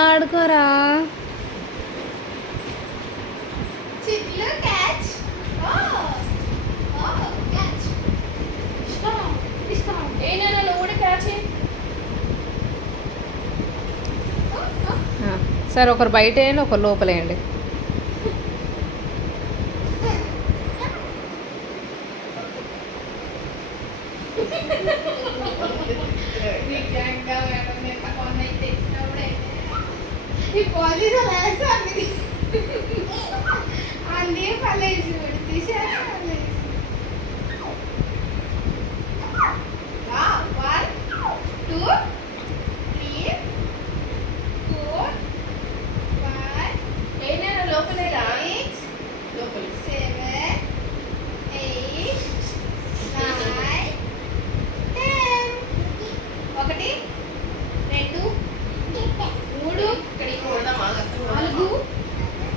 ఆడుకోరా. సరే ఒకరు బయట వేయండి, ఒకరు లోపల వేయండి. ఈ పోలీసు వేస్తాను అన్నీ పలేసి తీసేస్తాను. 1 2